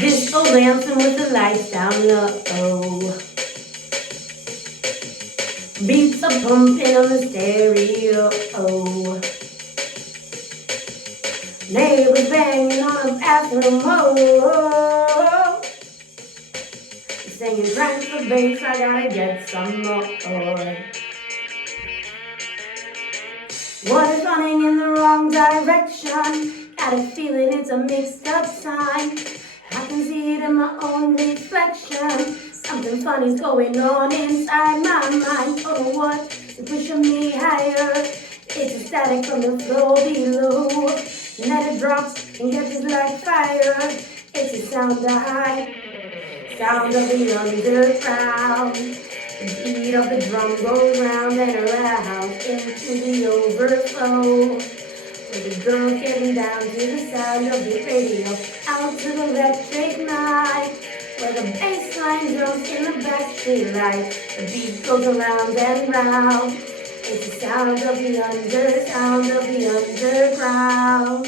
Disco dancing with the lights down low. Beats are pumping on the stereo. Neighbors banging on the bathroom. Singing crank the bass, I gotta get some more. What is running in the wrong direction? Got a feeling it's a mixed up sign. I can see it in my own reflection. Something funny's going on inside my mind. Oh, what is pushing me higher? It's a static from the floor below. And then it drops and catches like fire. It's the sound of the underground. The beat of the drum goes round and around into the overflow. With the girls getting down to the sound of the radio, out to the electric night. Where the bass line drums in the backstreet light. The beat goes around and round. It's the sound of the underground.